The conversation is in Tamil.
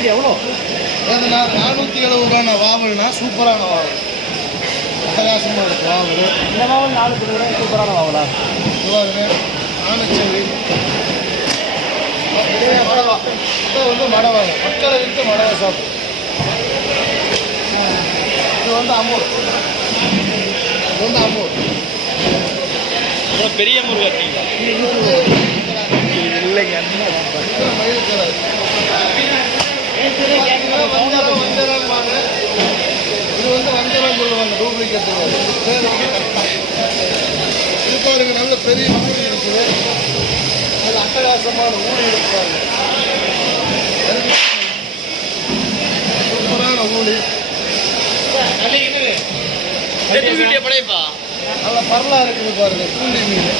ரேட் எவ்வளோ? 470 வாவல்னா சூப்பரான வாவல், அட்டகாசமாக இருக்கு வாவல். இந்த வாவல் 4 ரூபாய் சூப்பரான வாவலா? பாருங்க, ஆனச்சேரி மடவா, இது வந்து மடவாங்க, மக்களை விட்டு மடவா சாப்பிடும். இது வந்து அமூர், இது வந்து அமூர் பெரிய முருகன் இல்லைங்க. மயிலுக்கிறாரு வஞ்சரம்பாங்க. இது வந்து வஞ்சரம் சொல்லுவாங்க, டூப்ளிகேட். இது பாருங்க, நல்ல பெரிய ஊழி இருக்குது, நல்ல அட்டகாசமான ஊழி இருப்பாங்க, சூப்பரான ஊழி. நல்ல பரலா இருக்குது பாருங்க, பூண்டி மீன்